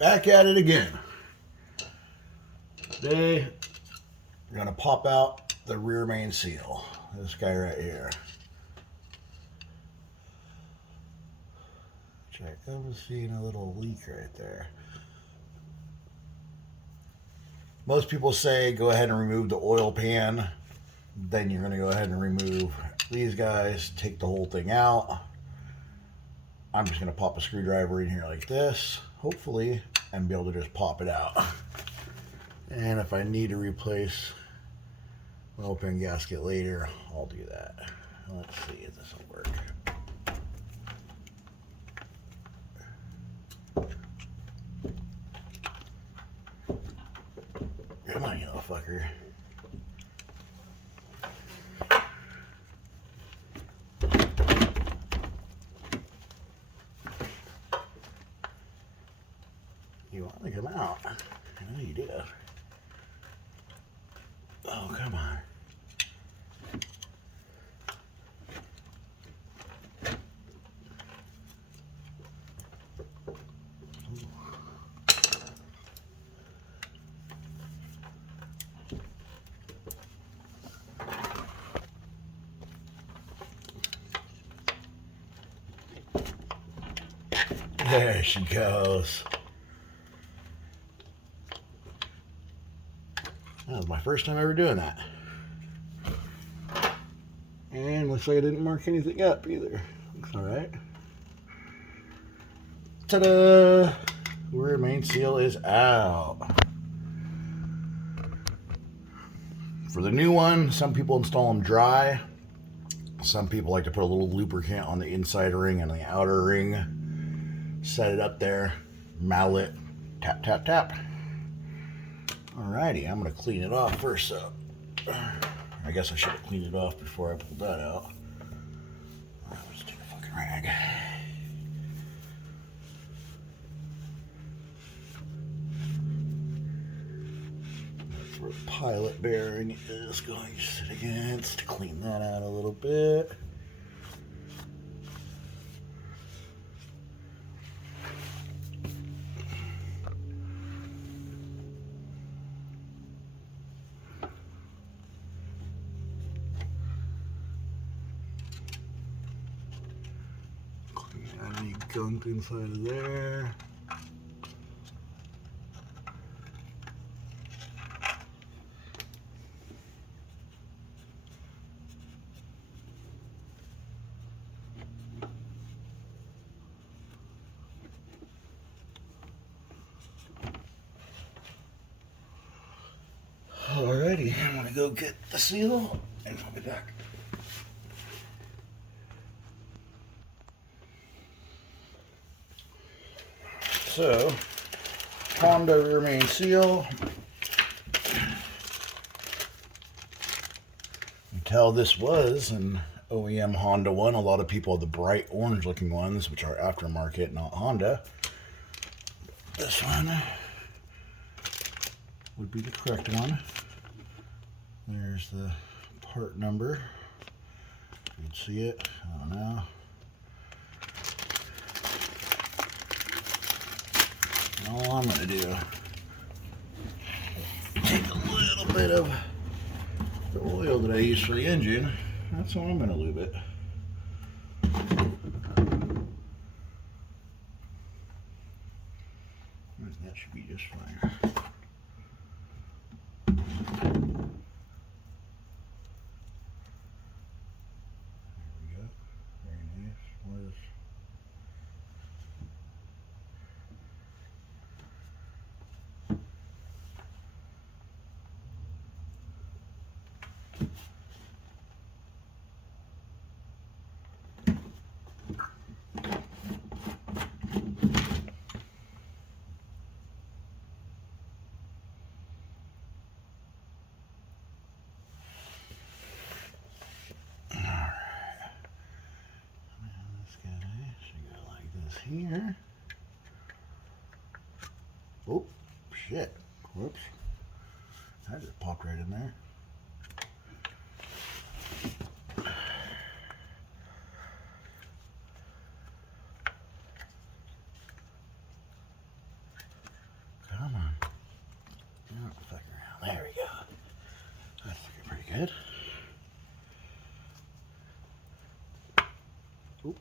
Back at it again. Today, we're going to pop out the rear main seal. This guy right here. Check, I'm seeing a little leak right there. Most people say go ahead and remove the oil pan. Then you're going to go ahead and remove these guys, take the whole thing out. I'm just going to pop a screwdriver in here like this, hopefully, and be able to just pop it out. And if I need to replace an oil pan gasket later, I'll do that. Let's see if this will work. Come on, you little fucker. You want to come out? I know you do. Oh, come on. There she goes. That was my first time ever doing that. And looks like I didn't mark anything up either. Looks alright. Ta-da! Rear main seal is out. For the new one, some people install them dry. Some people like to put a little lubricant on the inside ring and the outer ring. Set it up there, mallet, tap, tap, tap. Alrighty, I'm going to clean it off first. So, I guess I should have cleaned it off before I pulled that out. Let's take a fucking rag. That's where the pilot bearing is going to sit against. Clean that out a little bit. Any gunk inside of there. Alrighty, I'm gonna go get the seal and I'll be back. So, Honda rear main seal. You can tell this was an OEM Honda one. A lot of people have the bright orange looking ones, which are aftermarket, not Honda. This one would be the correct one. There's the part number. You can see it. I don't know. All I'm going to do, take a little bit of the oil that I use for the engine. That's how I'm going to lube it. That should be just fine. Here. Oh, shit. Whoops. That just popped right in there. ahead. Oop.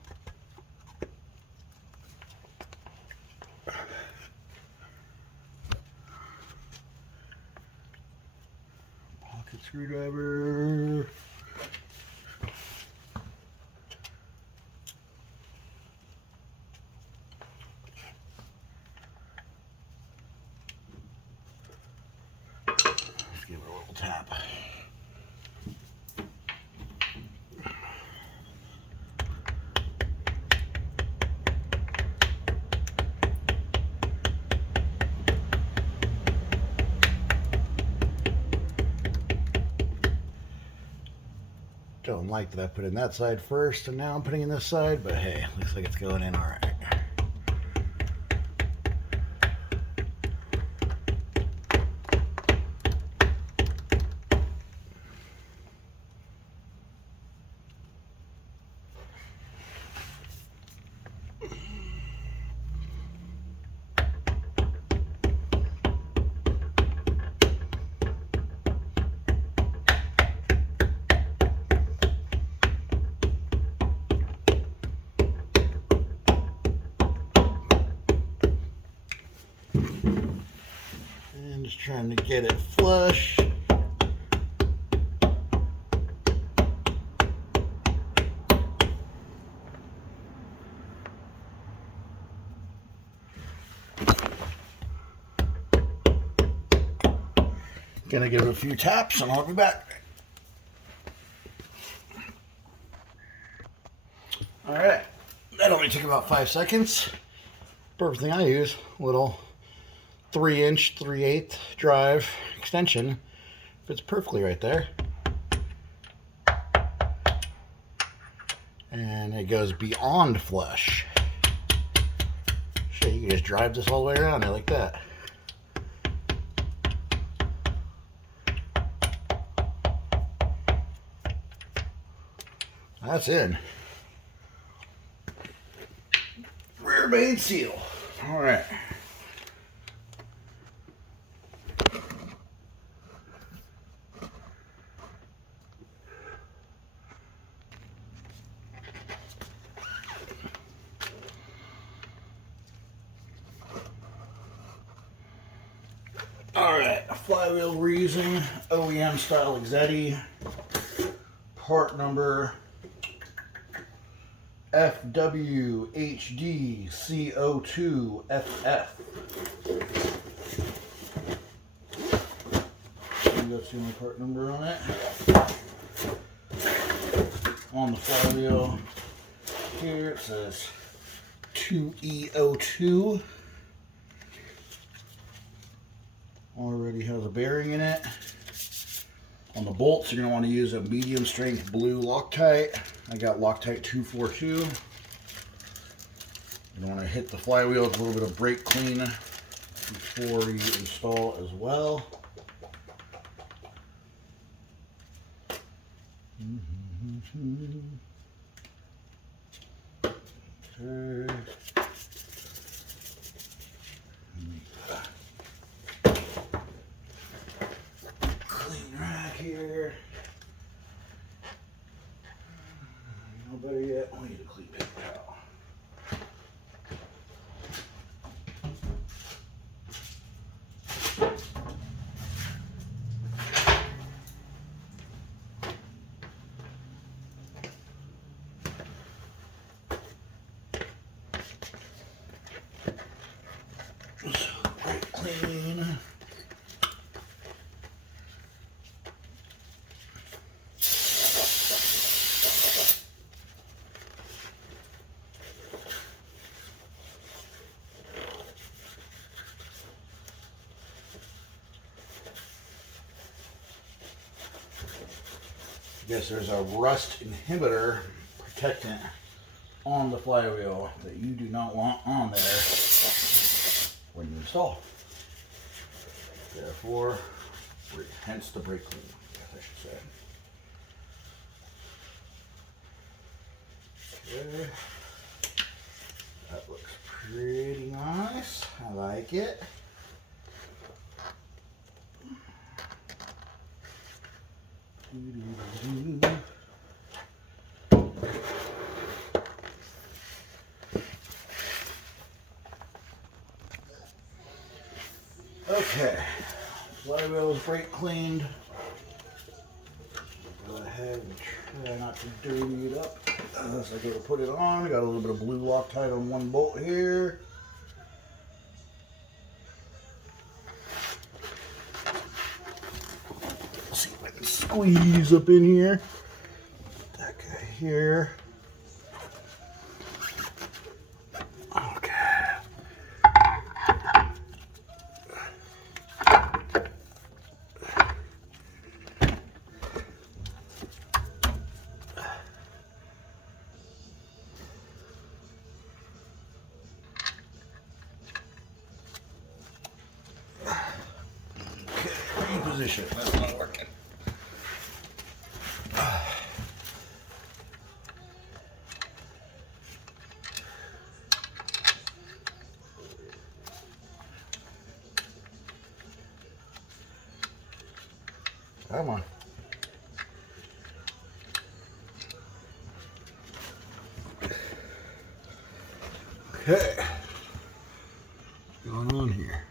Pocket screwdriver. Let's give it a little tap. Don't like that I put in that side first and now I'm putting in this side, but hey, looks like it's going in all right. And just trying to get it flush. Gonna give it a few taps and I'll be back. All right, that only took about 5 seconds. Perfect thing I use, little 3-inch 3/8 drive extension. Fits perfectly right there. And it goes beyond flush. Shit, you can just drive this all the way around there like that. That's in. Rear main seal. All right. All right, flywheel we're using OEM style Exetti. Part number FWHDCO2FF. You see my part number on it. On the flywheel here it says 2E02. Already has a bearing in it. On the bolts, you're going to want to use a medium strength blue Loctite. I got Loctite 242. You're going to want to hit the flywheel with a little bit of brake clean before you install as well. Okay. Here. No better yet, I'll need a clean paper towel. Brake clean. Yes, there's a rust inhibitor protectant on the flywheel that you do not want on there when you install. Therefore, hence the brake clean, I should say. Okay. That looks pretty nice. I like it. Okay, flywheel's brake cleaned. Go ahead and try not to dirty it up as I go to put it on. I got a little bit of blue Loctite on one bolt here. Let's see if I can squeeze up in here. That guy here. Okay. Reposition. That's not working. Come on. Okay. What's going on here?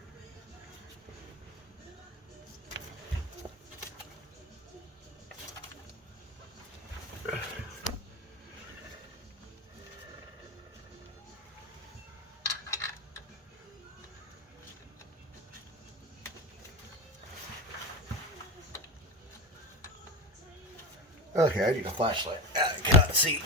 Okay, I need a flashlight. I cannot see.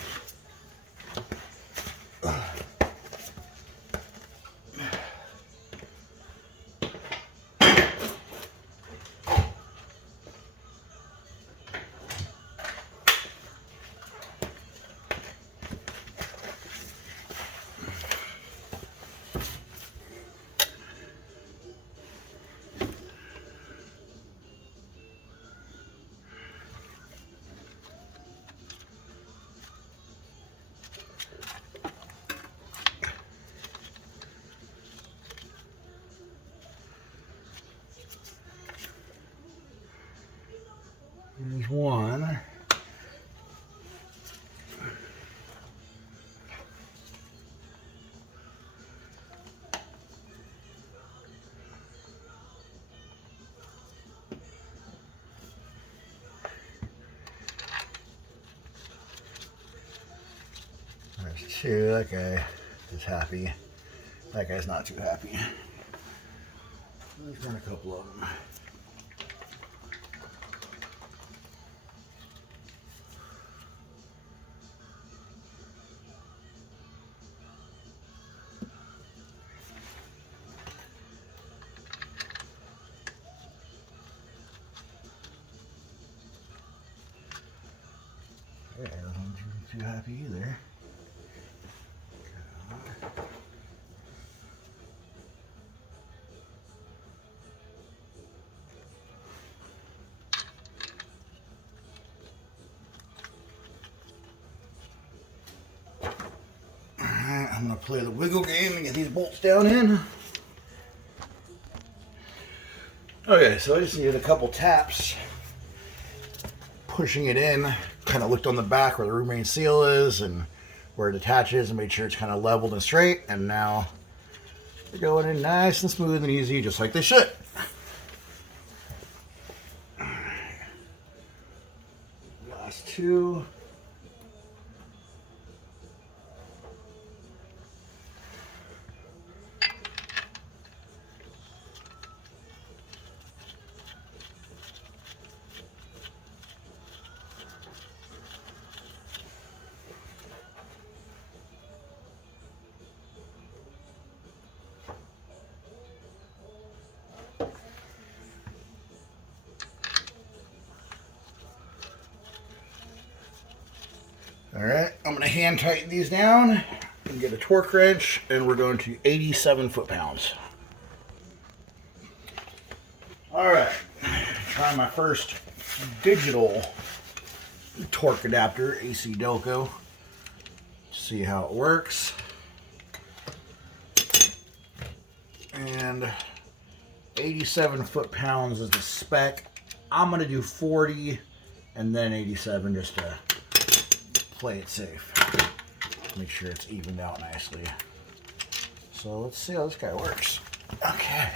There's one. There's two. That guy is happy. That guy's not too happy. Let's run a couple of them. Yeah, I don't too happy either. Alright, I'm gonna play the wiggle game and get these bolts down in. Okay, so I just needed a couple taps. Pushing it in, kind of looked on the back where the room main seal is and where it attaches and made sure it's kind of leveled and straight, and now they're going in nice and smooth and easy, just like they should. Last two. All right, I'm gonna hand tighten these down and get a torque wrench, and we're going to 87 foot-pounds. All right, try my first digital torque adapter, AC Delco. See how it works. And 87 foot-pounds is the spec. I'm gonna do 40 and then 87 just to play it safe. Make sure it's evened out nicely. So let's see how this guy works. Okay.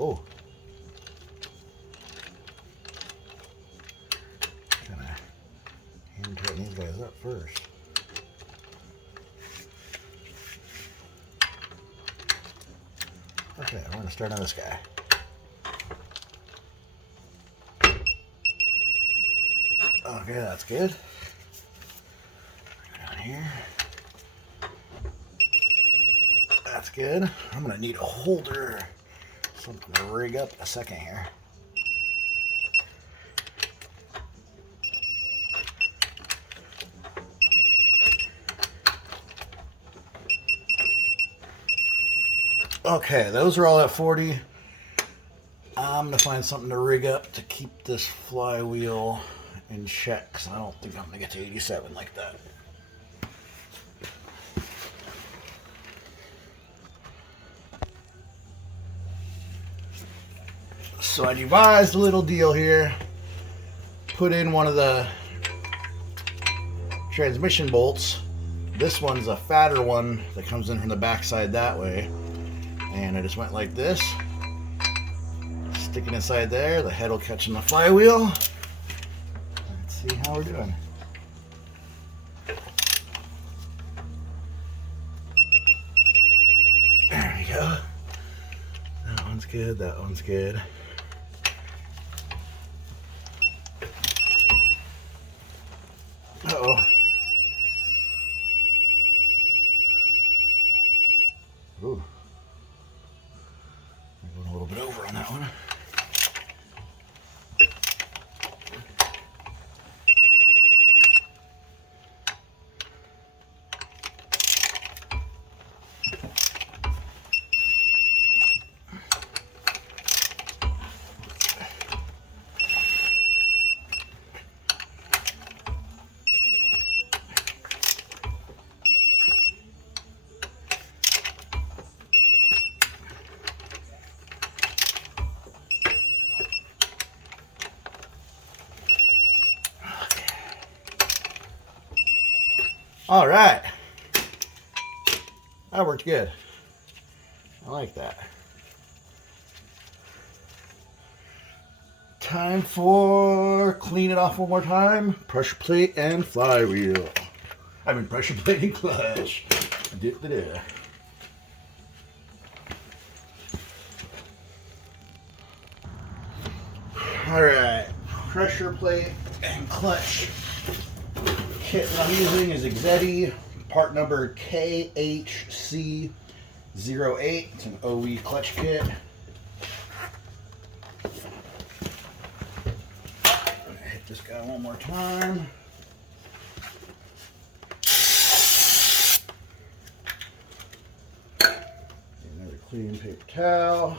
Oh. Kind of hand tighten these guys up first. Okay, we're gonna start on this guy. Okay, that's good. Down here. That's good. I'm gonna need a holder, something to rig up in a second here. Okay, those are all at 40. I'm gonna find something to rig up to keep this flywheel in check, because I don't think I'm gonna get to 87 like that. So I devised a little deal here. Put in one of the transmission bolts. This one's a fatter one that comes in from the backside that way. And I just went like this. Stick it inside there. The head will catch in the flywheel. Let's see how we're doing. There we go. That one's good. That one's good. Uh-oh. Ooh. I'm going a little bit over on that one. All right, that worked good. I like that. Time for clean it off one more time. Pressure plate and flywheel. I mean pressure plate and clutch. All right, pressure plate and clutch. Kit that I'm using is Exetti, part number KHC08. It's an OE clutch kit. I'm gonna hit this guy one more time. Another clean paper towel.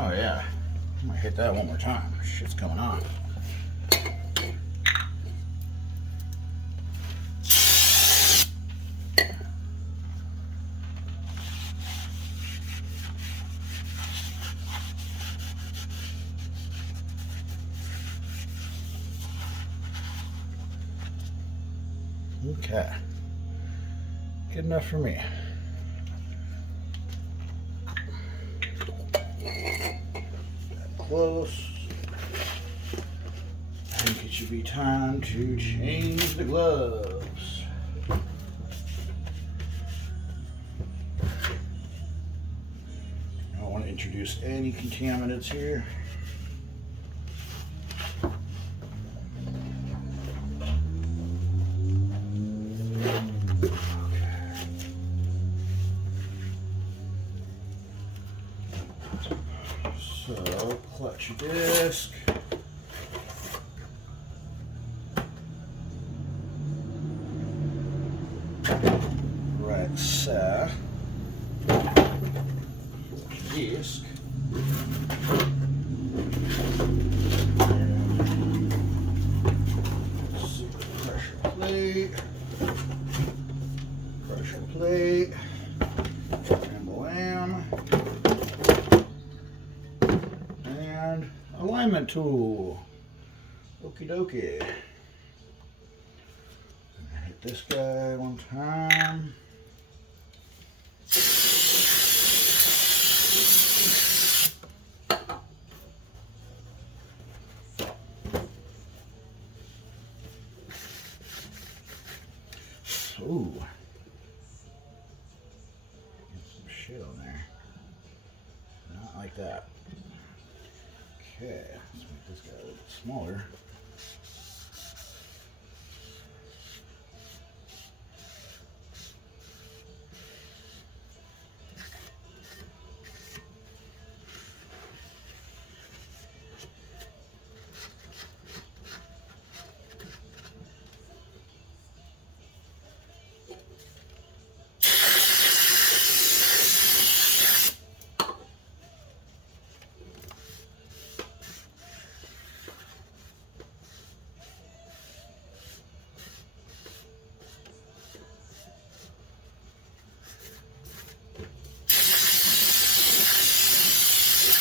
Oh yeah, I might hit that one more time. Shit's coming on. Okay, good enough for me. Close. I think it should be time to change the gloves. I don't want to introduce any contaminants here. So, clutch disc. Right set. disc. Pressure plate, and lamb, and alignment tool. Okie dokie. Hit this guy one time. Ooh. Get some shit on there. Not like that. Okay, let's make this guy a little bit smaller.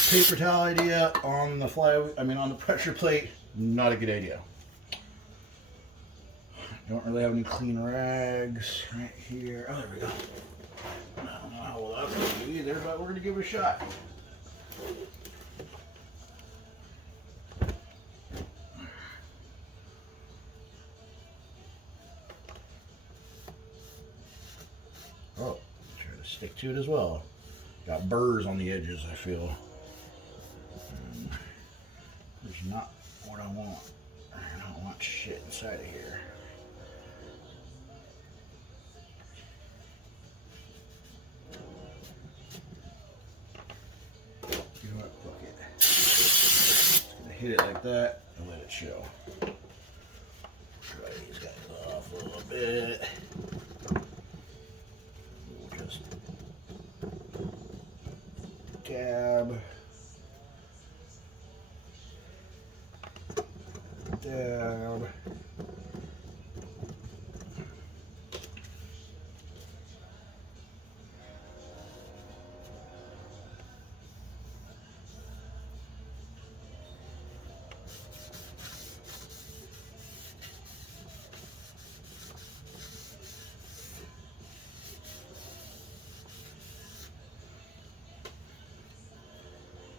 Paper towel idea on the on the pressure plate, not a good idea. Don't really have any clean rags right here. Oh, there we go. I don't know how well that's going to be either, but we're going to give it a shot. Oh, try to stick to it as well. Got burrs on the edges, I feel. Which is not what I want. I don't want shit inside of here. You know what? Fuck it. Just gonna hit it like that and let it show. Try these guys off a little bit. We'll just dab. Dab.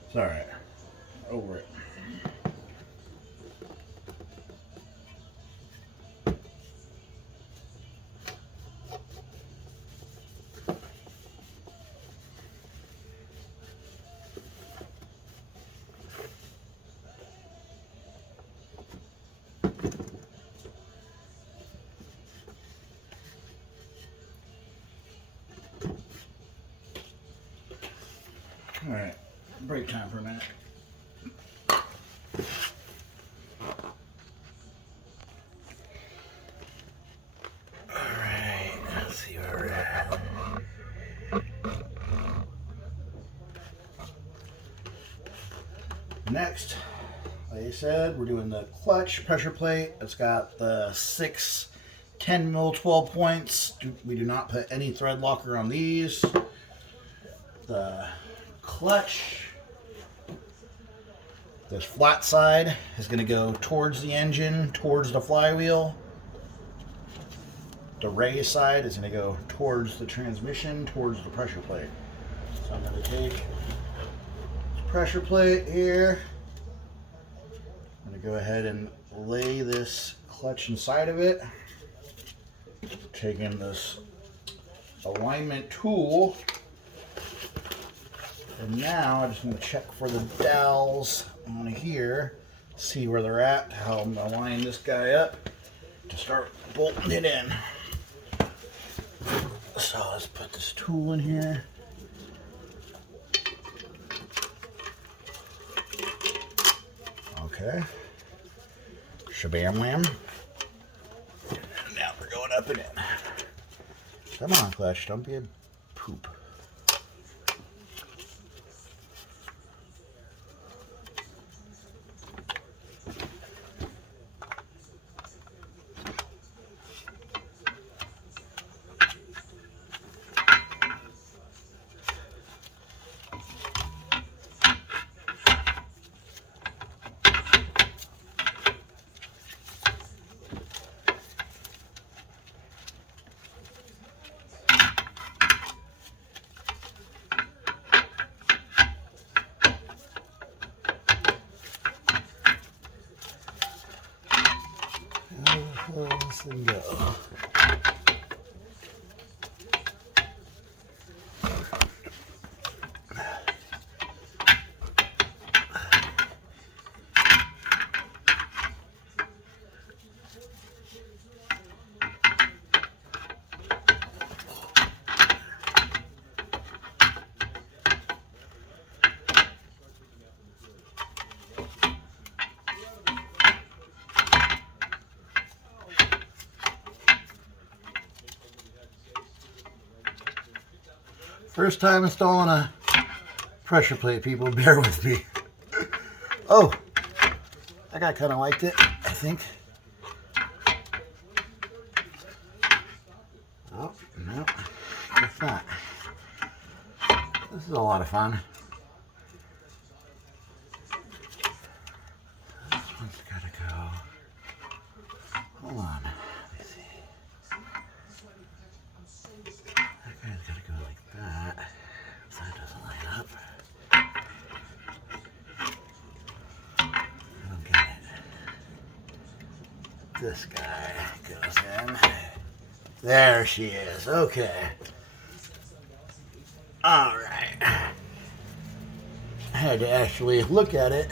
It's all right. Over it. All right, break time for a minute. All right, let's see where we're at. Next, like I said, we're doing the clutch pressure plate. It's got the 6 10 mil 12 points. We do not put any thread locker on these. The clutch, this flat side is going to go towards the engine, towards the flywheel. The raised side is going to go towards the transmission, towards the pressure plate. So I'm going to take this pressure plate here. I'm going to go ahead and lay this clutch inside of it. Taking this alignment tool. And now I just want to check for the dowels on here, see where they're at, how I'm going to line this guy up to start bolting it in. So let's put this tool in here. Okay. Shabam lamb. Now we're going up and in. Come on, clutch, don't be a poop. and go. First time installing a pressure plate, people, bear with me. Oh, that guy kind of liked it, I think. Oh, no, it's not. This is a lot of fun. This one's gotta go. Hold on. Let me see. That guy's gotta go like that. If that doesn't line up. I don't get it. This guy goes in. There she is. Okay. All right. I had to actually look at it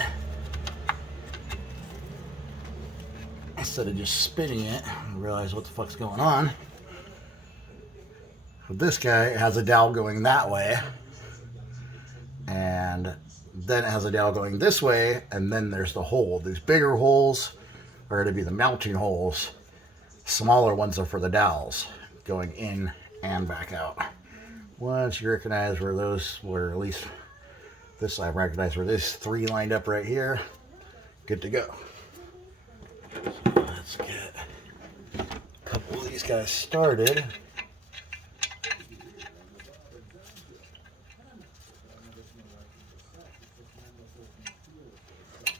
instead of just spinning it and realize what the fuck's going on. With this guy, it has a dowel going that way, and then it has a dowel going this way, and then there's the hole. These bigger holes are going to be the mounting holes. Smaller ones are for the dowels going in and back out. Once you recognize where those were, at least this side recognize where this three lined up right here, good to go. So let's get a couple of these guys started.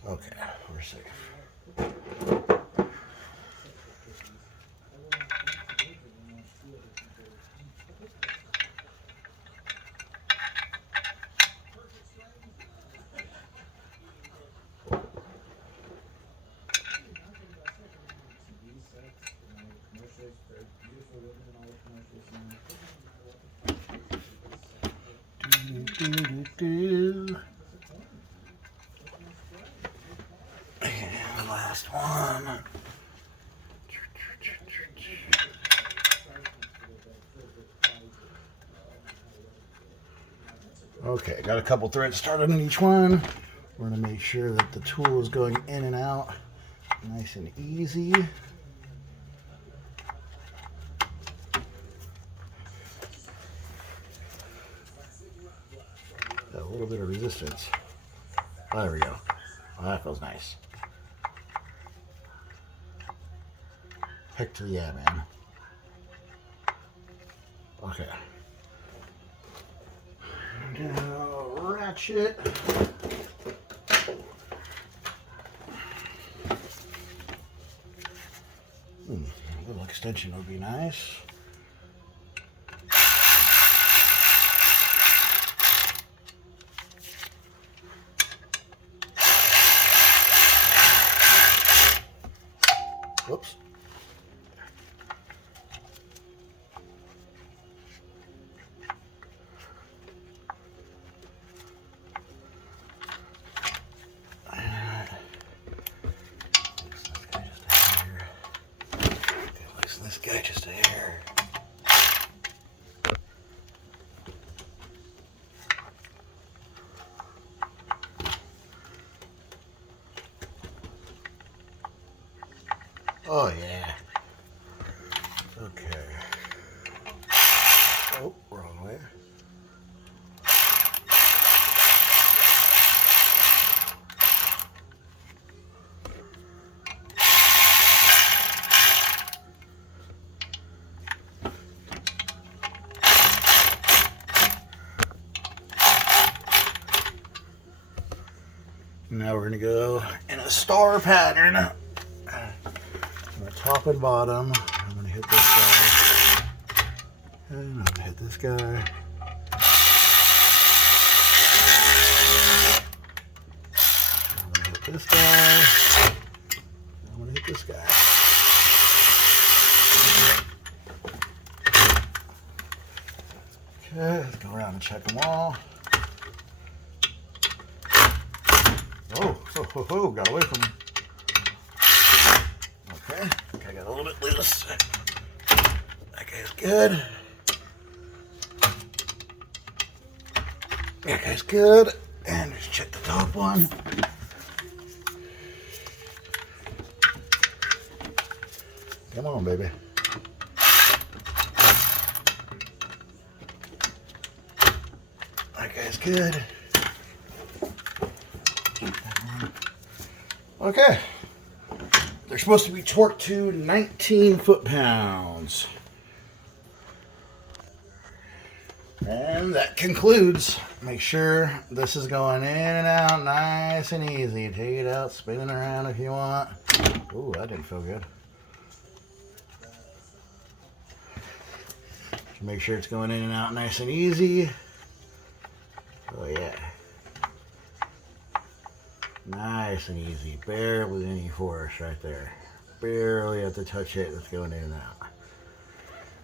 Okay, we're safe. And last one. Okay, got a couple threads started on each one. We're going to make sure that the tool is going in and out nice and easy. Got a little bit of resistance. Oh, there we go. Oh, that feels nice. Heck to the yeah, man. Okay. Now, ratchet. A little extension would be nice. Whoops. This guy just a hair. Oh yeah. Okay. Oh, wrong way. Now we're gonna go in a star pattern. Top and bottom. I'm gonna hit this guy. And I'm gonna hit this guy. I'm gonna hit this guy. I'm gonna hit this guy. Okay, let's go around and check them all. Oh, got away from him. Okay, I got a little bit loose. That guy's good. That guy's good. And just check the top one. Come on, baby. That guy's good. Okay. They're supposed to be torqued to 19 foot-pounds. And that concludes. Make sure this is going in and out nice and easy. Take it out, spin it around if you want. Ooh, that didn't feel good. Make sure it's going in and out nice and easy. Oh yeah. Nice and easy. Barely any force right there. Barely have to touch it. It's going in and out.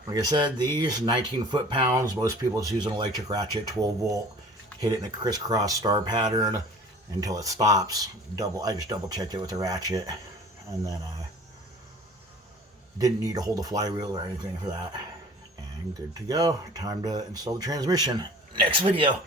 Like I said, these 19 foot-pounds, most people just use an electric ratchet, 12 volt, hit it in a crisscross star pattern until it stops. I just double checked it with the ratchet, and then didn't need to hold the flywheel or anything for that. And good to go. Time to install the transmission. Next video.